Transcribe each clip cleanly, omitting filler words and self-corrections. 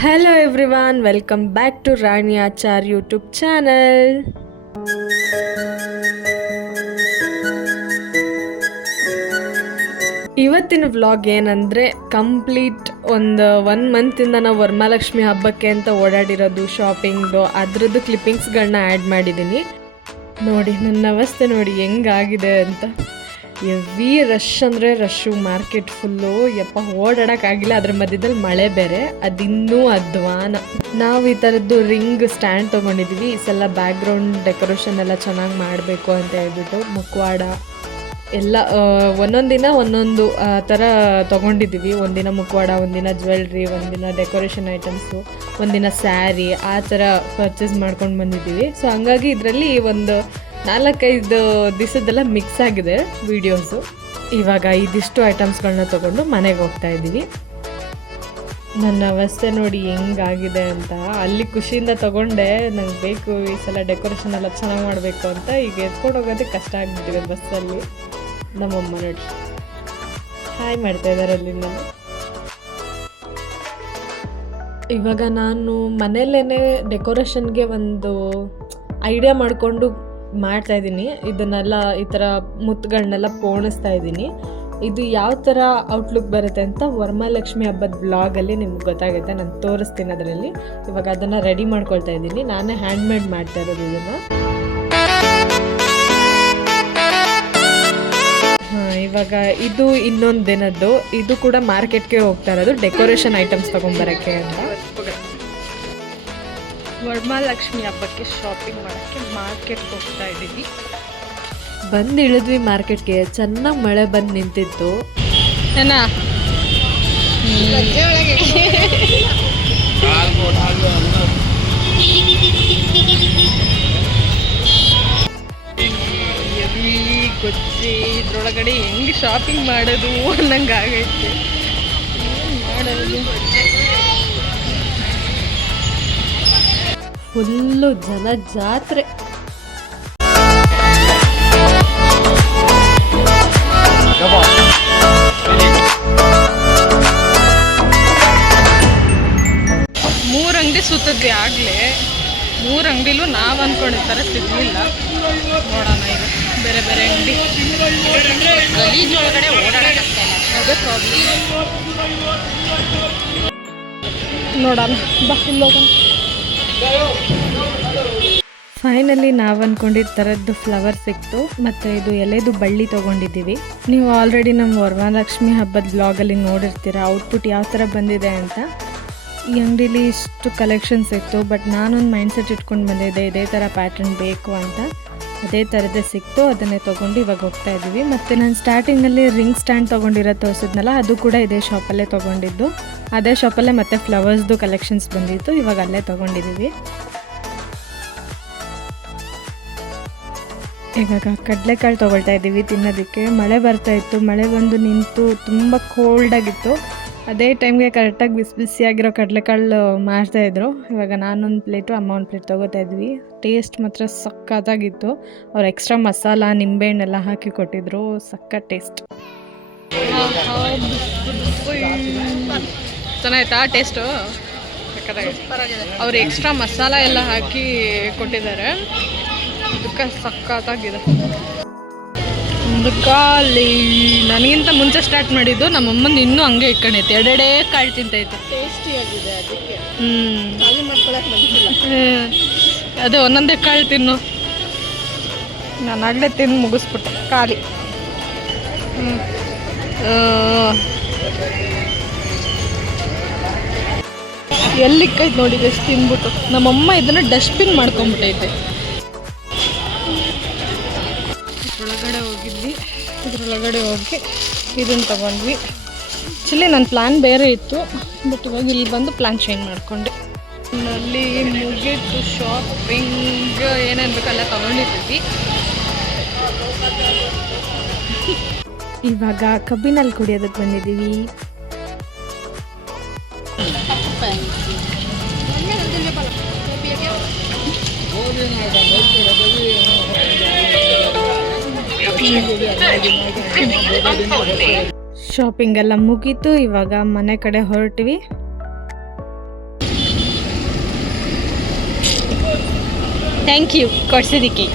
Hello everyone, welcome back to Rani Achar YouTube channel. ಇವತ್ತಿನ vlog ಏನಂದರೆ complete ಒಂದು 1 ಮಂತಿಂದ ನಾವು ವರಮಹಾಲಕ್ಷ್ಮಿ ಹಬ್ಬಕ್ಕೆ ಅಂತ ಓಡಾಡಿರೋದು ಶಾಪಿಂಗ್ದು ಅದರದ್ದು ಕ್ಲಿಪ್ಪಿಂಗ್ಸ್ಗಳನ್ನ ಆ್ಯಡ್ ಮಾಡಿದ್ದೀನಿ. ನೋಡಿ ನನ್ನ ಅವಸ್ಥೆ ನೋಡಿ ಹೆಂಗಾಗಿದೆ ಅಂತ. ಎವಿ ರಶ್ ಅಂದರೆ ರಶ್ಶು, ಮಾರ್ಕೆಟ್ ಫುಲ್ಲು. ಯಪ್ಪ ಓಡಾಡೋಕ್ಕಾಗಿಲ್ಲ. ಅದ್ರ ಮಧ್ಯದಲ್ಲಿ ಮಳೆ ಬೇರೆ, ಅದಿನ್ನೂ ಅಧ್ವಾನ. ನಾವು ಈ ಥರದ್ದು ರಿಂಗ್ ಸ್ಟ್ಯಾಂಡ್ ತೊಗೊಂಡಿದ್ದೀವಿ. ಈ ಸಲ ಬ್ಯಾಕ್ಗ್ರೌಂಡ್ ಡೆಕೋರೇಷನ್ ಎಲ್ಲ ಚೆನ್ನಾಗಿ ಮಾಡಬೇಕು ಅಂತ ಹೇಳ್ಬಿಟ್ಟು ಮುಖವಾಡ ಎಲ್ಲ ಒಂದೊಂದು ದಿನ ಒಂದೊಂದು ಥರ ತೊಗೊಂಡಿದ್ದೀವಿ. ಒಂದಿನ ಮುಖವಾಡ, ಒಂದಿನ ಜ್ಯುವೆಲ್ರಿ, ಒಂದಿನ ಡೆಕೋರೇಷನ್ ಐಟಮ್ಸು, ಒಂದಿನ ಸ್ಯಾರಿ, ಆ ಥರ ಪರ್ಚೇಸ್ ಮಾಡ್ಕೊಂಡು ಬಂದಿದ್ದೀವಿ. ಸೊ ಹಂಗಾಗಿ ಇದರಲ್ಲಿ ಒಂದು 4-5 ದಿವಸದ್ದೆಲ್ಲ ಮಿಕ್ಸ್ ಆಗಿದೆ ವೀಡಿಯೋಸು. ಇವಾಗ ಇದಿಷ್ಟು ಐಟಮ್ಸ್ಗಳನ್ನ ತೊಗೊಂಡು ಮನೆಗೆ ಹೋಗ್ತಾ ಇದ್ದೀವಿ. ನನ್ನ ಅವಸ್ಥೆ ನೋಡಿ ಹೆಂಗಾಗಿದೆ ಅಂತ. ಅಲ್ಲಿ ಖುಷಿಯಿಂದ ತೊಗೊಂಡೆ, ನಂಗೆ ಬೇಕು ಈ ಸಲ ಡೆಕೋರೇಷನ್ ಎಲ್ಲ ಚೆನ್ನಾಗಿ ಮಾಡಬೇಕು ಅಂತ. ಈಗ ಎತ್ಕೊಂಡು ಹೋಗೋದಕ್ಕೆ ಕಷ್ಟ ಆಗಿಬಿಟ್ಟಿದೆ ಬಸ್ಸಲ್ಲಿ. ನಮ್ಮಮ್ಮ ನೋಡಿ ಹಾಯ್ ಮಾಡ್ತಾ ಇದ್ದಾರೆ ಅಲ್ಲಿ. ನಾನು ಇವಾಗ ನಾನು ಮನೆಯಲ್ಲೇ ಡೆಕೋರೇಷನ್ಗೆ ಒಂದು ಐಡಿಯಾ ಮಾಡಿಕೊಂಡು ಮಾಡ್ತಾಯಿದ್ದೀನಿ. ಇದನ್ನೆಲ್ಲ ಈ ಥರ ಮುತ್ತುಗಳನ್ನೆಲ್ಲ ಪೋಣಿಸ್ತಾ ಇದ್ದೀನಿ. ಇದು ಯಾವ ಥರ ಔಟ್ಲುಕ್ ಬರುತ್ತೆ ಅಂತ ವರಮಹಾಲಕ್ಷ್ಮಿ ಹಬ್ಬದ ವ್ಲಾಗಲ್ಲಿ ನಿಮ್ಗೆ ಗೊತ್ತಾಗುತ್ತೆ. ನಾನು ತೋರಿಸ್ತೀನಿ ಅದರಲ್ಲಿ. ಇವಾಗ ಅದನ್ನು ರೆಡಿ ಮಾಡ್ಕೊಳ್ತಾ ಇದ್ದೀನಿ. ನಾನೇ ಹ್ಯಾಂಡ್ಮೇಡ್ ಮಾಡ್ತಾ ಇರೋದು ಇದನ್ನು. ಇವಾಗ ಇದು ಇನ್ನೊಂದು ದಿನದ್ದು. ಇದು ಕೂಡ ಮಾರ್ಕೆಟ್ಗೆ ಹೋಗ್ತಾ ಇರೋದು ಡೆಕೋರೇಷನ್ ಐಟಮ್ಸ್ ತೊಗೊಂಬರೋಕ್ಕೆ ಅಂತ. ವರಮಹಾಲಕ್ಷ್ಮಿ ಹಬ್ಬಕ್ಕೆ ಶಾಪಿಂಗ್ ಮಾಡೋಕ್ಕೆ ಮಾರ್ಕೆಟ್ಗೆ ಹೋಗ್ತಾ ಇದ್ದೀವಿ. ಬಂದು ಇಳಿದ್ವಿ ಮಾರ್ಕೆಟ್ಗೆ. ಚೆನ್ನಾಗಿ ಮಳೆ ಬಂದು ನಿಂತಿತ್ತು. ಗೊಜ್ಜಿ ಇದ್ರೊಳಗಡೆ ಹೆಂಗೆ ಶಾಪಿಂಗ್ ಮಾಡೋದು ಅನ್ನಂಗೆ ಆಗೈತೆ. ಮಾಡೋದು ಫುಲ್ಲು ಜನ ಜಾತ್ರೆ. ಮೂರು ಅಂಗಡಿ ಸುತ್ತಿದ್ವಿ ಆಗಲೇ. 3 ಅಂಗಡಿಲೂ ನಾವು ಅಂದ್ಕೊಂಡಿರ್ತಾರೆ ಸಿಗಲಿಲ್ಲ. ನೋಡೋಣ ಈಗ ಬೇರೆ ಬೇರೆ ಅಂಗಡಿ. ಗಲೀಜೊಳಗಡೆ ಓಡಾಡೋಕ್ಕಾಗ್ತಾಯಿಲ್ಲ, ಅದೇ ಪ್ರಾಬ್ಲಮ್. ನೋಡೋಣ ಬಾ, ಇಲ್ಲೋಗೋಣ. ಫೈನಲಿ ನಾವು ಅಂದ್ಕೊಂಡಿದ್ದ ಥರದ್ದು ಫ್ಲವರ್ ಸಿಕ್ತು. ಮತ್ತು ಇದು ಎಲೆದು ಬಳ್ಳಿ ತೊಗೊಂಡಿದ್ದೀವಿ. ನೀವು ಆಲ್ರೆಡಿ ನಮ್ಮ ವರಮಹಾಲಕ್ಷ್ಮಿ ಹಬ್ಬದ ಬ್ಲಾಗಲ್ಲಿ ನೋಡಿರ್ತೀರ ಔಟ್ಪುಟ್ ಯಾವ ಥರ ಬಂದಿದೆ ಅಂತ. ಈ ಅಂಗಡೀಲಿ ಇಷ್ಟು ಕಲೆಕ್ಷನ್ಸ್ ಇತ್ತು. ಬಟ್ ನಾನೊಂದು ಮೈಂಡ್ಸೆಟ್ ಇಟ್ಕೊಂಡು ಬಂದಿದ್ದೆ, ಇದೇ ಥರ ಪ್ಯಾಟರ್ನ್ ಬೇಕು ಅಂತ. ಅದೇ ಥರದ್ದೇ ಸಿಕ್ತು, ಅದನ್ನೇ ತೊಗೊಂಡು ಇವಾಗ ಹೋಗ್ತಾ ಇದ್ದೀವಿ. ಮತ್ತು ನಾನು ಸ್ಟಾರ್ಟಿಂಗಲ್ಲಿ ರಿಂಗ್ ಸ್ಟ್ಯಾಂಡ್ ತೊಗೊಂಡಿರೋ ತೋರಿಸಿದ್ನಲ್ಲ, ಅದು ಕೂಡ ಇದೇ ಶಾಪಲ್ಲೇ ತೊಗೊಂಡಿದ್ದು. ಅದೇ ಶಾಪಲ್ಲೇ ಮತ್ತು ಫ್ಲವರ್ಸ್ದು ಕಲೆಕ್ಷನ್ಸ್ ಬಂದಿತ್ತು. ಇವಾಗ ಅಲ್ಲೇ ತೊಗೊಂಡಿದ್ದೀವಿ. ಇವಾಗ ಕಡಲೆಕಾಳು ತೊಗೊಳ್ತಾ ಇದ್ದೀವಿ ತಿನ್ನೋದಕ್ಕೆ. ಮಳೆ ಬರ್ತಾಯಿತ್ತು. ಮಳೆ ಬಂದು ನಿಂತು ತುಂಬ ಕೋಲ್ಡಾಗಿತ್ತು. ಅದೇ ಟೈಮ್ಗೆ ಕರೆಕ್ಟಾಗಿ ಬಿಸಿಯಾಗಿರೋ ಕಡಲೆಕಾಳು ಮಾಡ್ತಾಯಿದ್ರು. ಇವಾಗ ನಾನೊಂದು ಪ್ಲೇಟು, ಅಮ್ಮ ಒಂದು ಪ್ಲೇಟ್ ತೊಗೋತಾ ಇದ್ವಿ. ಟೇಸ್ಟ್ ಮಾತ್ರ ಸಕ್ಕತ್ತಾಗಿತ್ತು. ಅವ್ರು ಎಕ್ಸ್ಟ್ರಾ ಮಸಾಲ, ನಿಂಬೆಹಣ್ಣೆಲ್ಲ ಹಾಕಿ ಕೊಟ್ಟಿದ್ರು. ಸಕ್ಕತ್ ಟೇಸ್ಟ್. ಚೆನ್ನಾಯ್ತಾ ಟೇಸ್ಟು? ಅವ್ರು ಎಕ್ಸ್ಟ್ರಾ ಮಸಾಲ ಎಲ್ಲ ಹಾಕಿ ಕೊಟ್ಟಿದ್ದಾರೆ. ಅದಕ್ಕೆ ಸಕ್ಕತ್ತಾಗಿದೆ. ಖಾಲಿ ನನಗಿಂತ ಮುಂಚೆ ಸ್ಟಾರ್ಟ್ ಮಾಡಿದ್ದು. ನಮ್ಮಮ್ಮನ ಇನ್ನೂ ಹಂಗೆ ಇಟ್ಕೊಂಡೈತೆ. ಎರಡೆರಡೇ ಕಾಳು ತಿಂತೈತೆ. ಟೇಸ್ಟಿಯಾಗಿದೆ ಅದಕ್ಕೆ. ಖಾಲಿ ಮಾಡ್ಕೊಳಕ್ಕೆ ಬಂದಿಲ್ಲ. ಅದೇ ಒಂದೊಂದೇ ಕಾಳು ತಿನ್ನು. ನಾನು ಆಗಲೇ ತಿಂದು ಮುಗಿಸ್ಬಿಟ್ಟೆ ಖಾಲಿ. ಎಲ್ಲಿಕ್ಕೈತೆ ನೋಡಿ ಎಷ್ಟು ತಿಂದ್ಬಿಟ್ಟು. ನಮ್ಮಮ್ಮ ಇದನ್ನು ಡಸ್ಟ್ಬಿನ್ ಮಾಡ್ಕೊಂಬಿಟ್ಟೈತೆ. ಇದ್ರೊಳಗಡೆ ಹೋಗಿ ಇದನ್ನು ತಗೊಂಡ್ವಿ. ಆ್ಯಕ್ಚುಲಿ ನನ್ನ ಪ್ಲ್ಯಾನ್ ಬೇರೆ ಇತ್ತು. ಬಟ್ ಇವಾಗ ಇಲ್ಲಿ ಬಂದು ಪ್ಲ್ಯಾನ್ ಚೇಂಜ್ ಮಾಡಿಕೊಂಡೆ. ಅಲ್ಲಿ ಮುಗಿತು ಶಾಪಿಂಗ್. ಏನೇನು ಬೇಕಲ್ಲ ತಗೊಂಡಿದ್ದೀವಿ. ಇವಾಗ ಕಬ್ಬಿನಲ್ಲಿ ಕುಡಿಯೋದಕ್ಕೆ ಬಂದಿದ್ದೀವಿ. ಶಾಪಿಂಗ್ ಎಲ್ಲ ಮುಗೀತು. ಇವಾಗ ಮನೆ ಕಡೆ ಹೊರಟಿವಿ. Thank you ಕೊಡ್ಸೋದಕ್ಕೆ.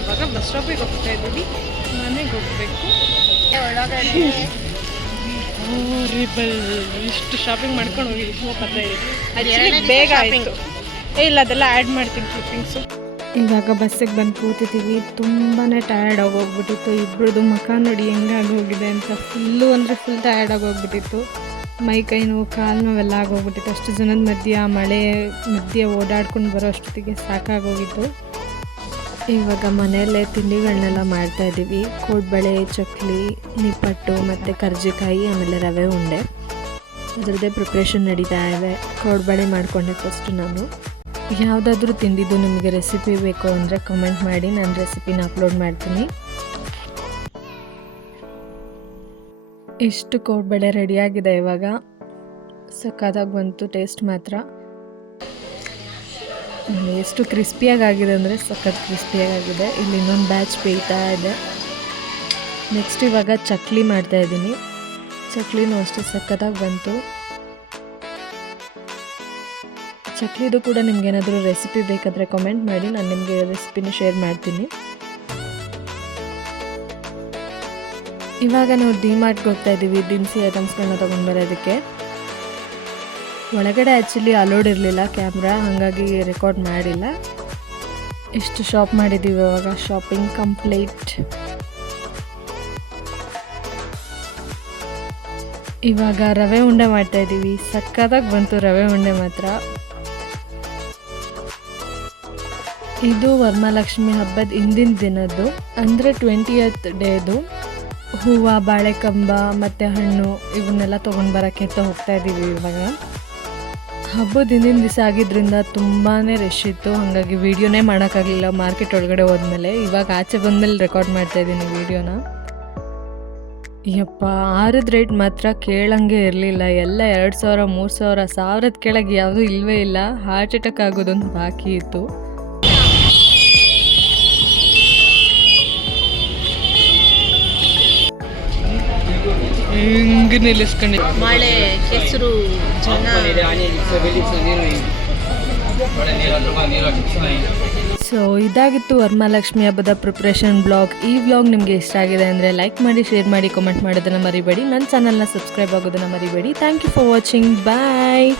ಇವಾಗ ಬಸ್ ಸ್ಟಾಪಿಗೆ ಹೋಗ್ತಾ ಇದ್ದೀವಿ, ಮನೆಗೆ ಹೋಗಬೇಕು. ಇಷ್ಟು ಶಾಪಿಂಗ್ ಮಾಡ್ಕೊಂಡು ಹೋಗಿದ್ದೀವಿ, ಬೇಗ ಆಯಿತು. ಇಲ್ಲ ಅದೆಲ್ಲ ಆ್ಯಡ್ ಮಾಡ್ತೀನಿ ಕ್ಲಿಪ್ಪಿಂಗ್ಸು. ಇವಾಗ ಬಸ್ಸಿಗೆ ಬಂದು ಕೂತಿದ್ದೀವಿ. ತುಂಬಾ ಟಯರ್ಡ್ ಆಗೋಗ್ಬಿಟ್ಟಿತ್ತು. ಇಬ್ಬರದು ಮುಖ ನೋಡಿ ಹೆಂಗಾಗಿ ಹೋಗಿದೆ ಅಂತ. ಫುಲ್ಲು ಅಂದರೆ ಫುಲ್ ಟಯರ್ಡ್ ಆಗೋಗ್ಬಿಟ್ಟಿತ್ತು. ಮೈ ಕೈ ನೋವು, ಕಾಲು ನೋವೆಲ್ಲ ಆಗೋಗ್ಬಿಟ್ಟಿತ್ತು. ಅಷ್ಟು ಜನದ ಮಧ್ಯೆ ಮಳೆ ಮಧ್ಯೆ ಓಡಾಡ್ಕೊಂಡು ಬರೋ ಅಷ್ಟೊತ್ತಿಗೆ ಸಾಕಾಗೋಗಿತ್ತು. ಇವಾಗ ಮನೆಯಲ್ಲೇ ತಿಂಡಿಗಳನ್ನೆಲ್ಲ ಮಾಡ್ತಾಯಿದ್ದೀವಿ. ಕೋಡ್ಬಳೆ, ಚಕ್ಲಿ, ನಿಪ್ಪಟ್ಟು ಮತ್ತು ಕರ್ಜಿಕಾಯಿ, ಆಮೇಲೆ ರವೆ ಉಂಡೆ. ಅದರದ್ದೇ ಪ್ರಿಪ್ರೇಷನ್ ನಡೀತಾ ಇದೆ. ಕೋಡ್ಬಳೆ ಮಾಡಿಕೊಂಡೆ ಫಸ್ಟು ನಾನು. ಯಾವುದಾದ್ರೂ ತಿಂಡಿದ್ದು ನಿಮಗೆ ರೆಸಿಪಿ ಬೇಕು ಅಂದರೆ ಕಮೆಂಟ್ ಮಾಡಿ, ನಾನು ರೆಸಿಪಿನ ಅಪ್ಲೋಡ್ ಮಾಡ್ತೀನಿ. ಇಷ್ಟು ಕೋಡ್ಬಳೆ ರೆಡಿಯಾಗಿದೆ. ಇವಾಗ ಸಕ್ಕತ್ತಾಗಿ ಬಂತು ಟೇಸ್ಟ್ ಮಾತ್ರ. ಎಷ್ಟು ಕ್ರಿಸ್ಪಿಯಾಗಿದೆ ಅಂದರೆ ಸಖತ್ ಕ್ರಿಸ್ಪಿಯಾಗಿದೆ. ಇಲ್ಲಿ ಇನ್ನೊಂದು ಬ್ಯಾಚ್ ಬೇಯ್ತಾ ಇದೆ. ನೆಕ್ಸ್ಟ್ ಇವಾಗ ಚಕ್ಲಿ ಮಾಡ್ತಾಯಿದ್ದೀನಿ. ಚಕ್ಲಿನೂ ಅಷ್ಟೇ ಸಖತ್ತಾಗಿ ಬಂತು. ಚಕ್ಲಿದು ಕೂಡ ನಿಮ್ಗೆ ಏನಾದರೂ ರೆಸಿಪಿ ಬೇಕಾದರೆ ಕಮೆಂಟ್ ಮಾಡಿ, ನಾನು ನಿಮಗೆ ರೆಸಿಪಿನ ಶೇರ್ ಮಾಡ್ತೀನಿ. ಇವಾಗ ನಾವು ಡಿಮಾರ್ಟ್ಗೆ ಹೋಗ್ತಾ ಇದ್ದೀವಿ ದಿನಸಿ ಐಟಮ್ಸ್ಗಳನ್ನ ತೊಗೊಂಡು ಬರೋದಕ್ಕೆ. ಒಳಗಡೆ ಆ್ಯಕ್ಚುಲಿ ಅಲೋಡ್ ಇರಲಿಲ್ಲ ಕ್ಯಾಮ್ರಾ, ಹಾಗಾಗಿ ರೆಕಾರ್ಡ್ ಮಾಡಿಲ್ಲ. ಇಷ್ಟು ಶಾಪ್ ಮಾಡಿದ್ದೀವಿ. ಇವಾಗ ಶಾಪಿಂಗ್ ಕಂಪ್ಲೀಟ್. ಇವಾಗ ರವೆ ಉಂಡೆ ಮಾಡ್ತಾಯಿದ್ದೀವಿ. ಸಕ್ಕತ್ತಾಗಿ ಬಂತು ರವೆ ಉಂಡೆ ಮಾತ್ರ. ಇದು ವರಮಹಾಲಕ್ಷ್ಮಿ ಹಬ್ಬದ ಹಿಂದಿನ ದಿನದ್ದು, ಅಂದರೆ 20th ಡೇದು. ಹೂವು, ಬಾಳೆಕಂಬ ಮತ್ತು ಹಣ್ಣು ಇವನ್ನೆಲ್ಲ ತೊಗೊಂಡು ಬರೋಕ್ಕೆ ಅಂತ ಹೋಗ್ತಾ ಇದ್ದೀವಿ. ಇವಾಗ ಹಬ್ಬದ ಹಿಂದಿನ ದಿವಸ ಆಗಿದ್ದರಿಂದ ತುಂಬಾ ರಶ್ ಇತ್ತು, ಹಾಗಾಗಿ ವೀಡಿಯೋನೇ ಮಾಡೋಕ್ಕಾಗಲಿಲ್ಲ ಮಾರ್ಕೆಟ್ ಒಳಗಡೆ ಹೋದ್ಮೇಲೆ. ಇವಾಗ ಆಚೆ ಬಂದಮೇಲೆ ರೆಕಾರ್ಡ್ ಮಾಡ್ತಾಯಿದ್ದೀನಿ ವೀಡಿಯೋನ. ಯಪ್ಪ, ಆರದ ರೇಟ್ ಮಾತ್ರ ಕೇಳಂಗೆ ಇರಲಿಲ್ಲ. ಎಲ್ಲ 2000, 3000, 1000 ಕೆಳಗೆ ಯಾವುದೂ ಇಲ್ಲವೇ ಇಲ್ಲ. ಹಾರ್ಟ್ ಅಟ್ಯಾಕ್ ಆಗೋದೊಂದು ಬಾಕಿ ಇತ್ತು. ಹಿಂಗೆ ನಿಲ್ಲಿಸ್ಕೊಂಡು ಮಳೆ, ಕೆಸರು, ಜನ. ಸೊ ಇದಾಗಿತ್ತು ವರಮಹಾಲಕ್ಷ್ಮಿ ಹಬ್ಬದ ಪ್ರಿಪ್ರೇಷನ್ ಬ್ಲಾಗ್. ಈ ವ್ಲಾಗ್ ನಿಮಗೆ ಇಷ್ಟ ಆಗಿದೆ ಅಂದರೆ ಲೈಕ್ ಮಾಡಿ, ಶೇರ್ ಮಾಡಿ, ಕಮೆಂಟ್ ಮಾಡೋದನ್ನು ಮರಿಬೇಡಿ. ನನ್ನ ಚಾನಲ್ನ ಸಬ್ಸ್ಕ್ರೈಬ್ ಆಗೋದನ್ನು ಮರಿಬೇಡಿ. Thank you for watching. Bye.